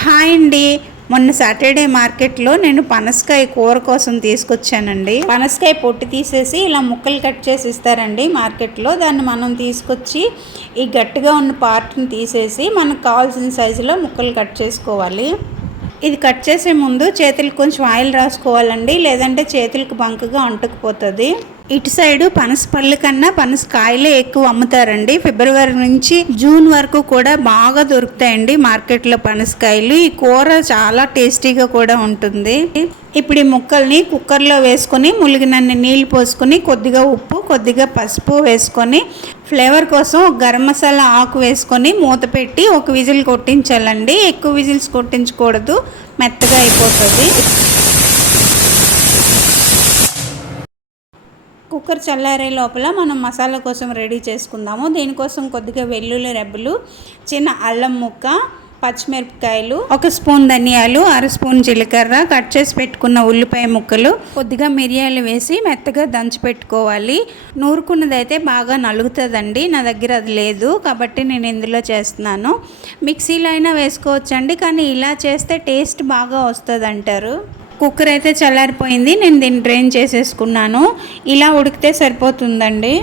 Hi అండి. మొన్న Saturday మార్కెట్లో నేను పనసకాయ కూర కోసం తీసుకొచ్చానండి. పనసకాయ పొట్టు తీసేసి ఇలా ముక్కలు కట్ చేసి ఇస్తారండి మార్కెట్లో. దాన్ని మనం తీసుకొచ్చి ఈ గట్టిగా ఉన్న పార్ట్ని తీసేసి మనకు కావాల్సిన సైజులో ముక్కలు కట్ చేసుకోవాలి. ఇది కట్ చేసే ముందు చేతులకు కొంచెం ఆయిల్ రాసుకోవాలండి. లేదంటే చేతులకు బంకగా అంటుకుపోతుంది. ఇటు సైడు పనస పళ్ళు కన్నా పనస కాయలే ఎక్కువ అమ్ముతారండి. ఫిబ్రవరి నుంచి జూన్ వరకు కూడా బాగా దొరుకుతాయండి మార్కెట్లో పనసకాయలు ఈ కూర చాలా టేస్టీగా కూడా ఉంటుంది. ఇప్పుడు ఈ ముక్కల్ని కుక్కర్లో వేసుకొని ములిగినన్ని నీళ్ళు పోసుకొని కొద్దిగా ఉప్పు కొద్దిగా పసుపు వేసుకొని ఫ్లేవర్ కోసం గరం మసాలా ఆకు వేసుకొని మూత పెట్టి ఒక విజిల్ కొట్టించాలండి. ఎక్కువ విజిల్స్ కొట్టించకూడదు. మెత్తగా అయిపోతుంది. కుక్కర్ చల్లారే లోపల మనం మసాలా కోసం రెడీ చేసుకుందాము. దీనికోసం కొద్దిగా వెల్లుల్లి రెబ్బలు చిన్న అల్లం ముక్క పచ్చిమిరపకాయలు ఒక స్పూన్ ధనియాలు అర స్పూన్ జీలకర్ర కట్ చేసి పెట్టుకున్న ఉల్లిపాయ ముక్కలు కొద్దిగా మిరియాలు వేసి మెత్తగా దంచి పెట్టుకోవాలి. నూరుకున్నదైతే బాగా నలుగుతుందండి నా దగ్గర అది లేదు కాబట్టి నేను ఇందులో చేస్తున్నాను. మిక్సీలో అయినా వేసుకోవచ్చండి కానీ ఇలా చేస్తే టేస్ట్ బాగా వస్తుంది అంటారు కుక్కర్ అయితే చల్లారిపోయింది నేను దీన్ని డ్రైన్ చేసేసుకున్నాను. ఇలా ఉడికితే సరిపోతుందండి.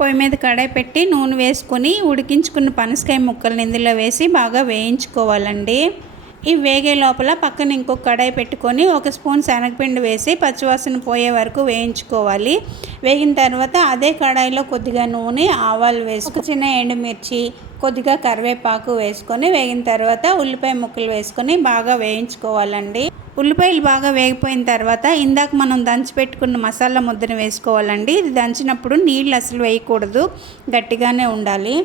పొయ్యి మీద కడాయి పెట్టి నూనె వేసుకొని ఉడికించుకున్న పనసకాయ ముక్కలను ఇందులో వేసి బాగా వేయించుకోవాలండి. ఇవి వేగే లోపల పక్కన ఇంకొక కడాయి పెట్టుకొని ఒక స్పూన్ శనగపిండి వేసి పచ్చివాసన పోయే వరకు వేయించుకోవాలి. వేగిన తర్వాత అదే కడాయిలో కొద్దిగా నూనె ఆవాలు వేసి ఒక చిన్న ఎండుమిర్చి కొద్దిగా కరివేపాకు వేసుకొని వేగిన తర్వాత ఉల్లిపాయ ముక్కలు వేసుకొని బాగా వేయించుకోవాలండి. ఉల్లిపాయలు బాగా వేగిపోయిన తర్వాత ఇందాక మనం దంచి పెట్టుకున్న మసాలా ముద్దను వేసుకోవాలండి. ఇది దంచినప్పుడు నీళ్ళు అసలు వేయకూడదు. గట్టిగానే ఉండాలి.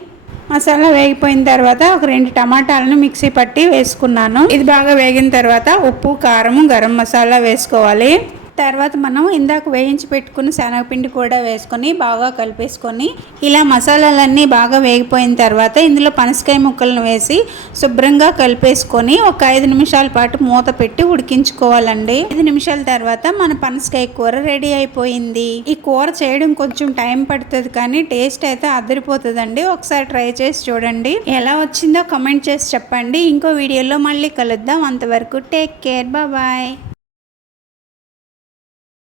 మసాలా వేగిపోయిన తర్వాత ఒక రెండు టమాటాలను మిక్సీ పట్టి వేసుకున్నాను. ఇది బాగా వేగిన తర్వాత ఉప్పు కారం గరం మసాలా వేసుకోవాలి. తర్వాత మనం ఇందాక వేయించి పెట్టుకున్న శనగపిండి కూడా వేసుకొని బాగా కలిపేసుకొని ఇలా మసాలాలన్నీ బాగా వేగిపోయిన తర్వాత ఇందులో పనసకాయ ముక్కలను వేసి శుభ్రంగా కలిపేసుకొని ఒక ఐదు నిమిషాల పాటు మూత పెట్టి ఉడికించుకోవాలండి. ఐదు నిమిషాల తర్వాత మన పనసకాయ కూర రెడీ అయిపోయింది. ఈ కూర చేయడం కొంచెం టైం పడుతుంది కానీ టేస్ట్ అయితే అదిరిపోతుందండి. ఒకసారి ట్రై చేసి చూడండి. ఎలా వచ్చిందో కమెంట్ చేసి చెప్పండి. ఇంకో వీడియోలో మళ్ళీ కలుద్దాం. అంతవరకు టేక్ కేర్. బాయ్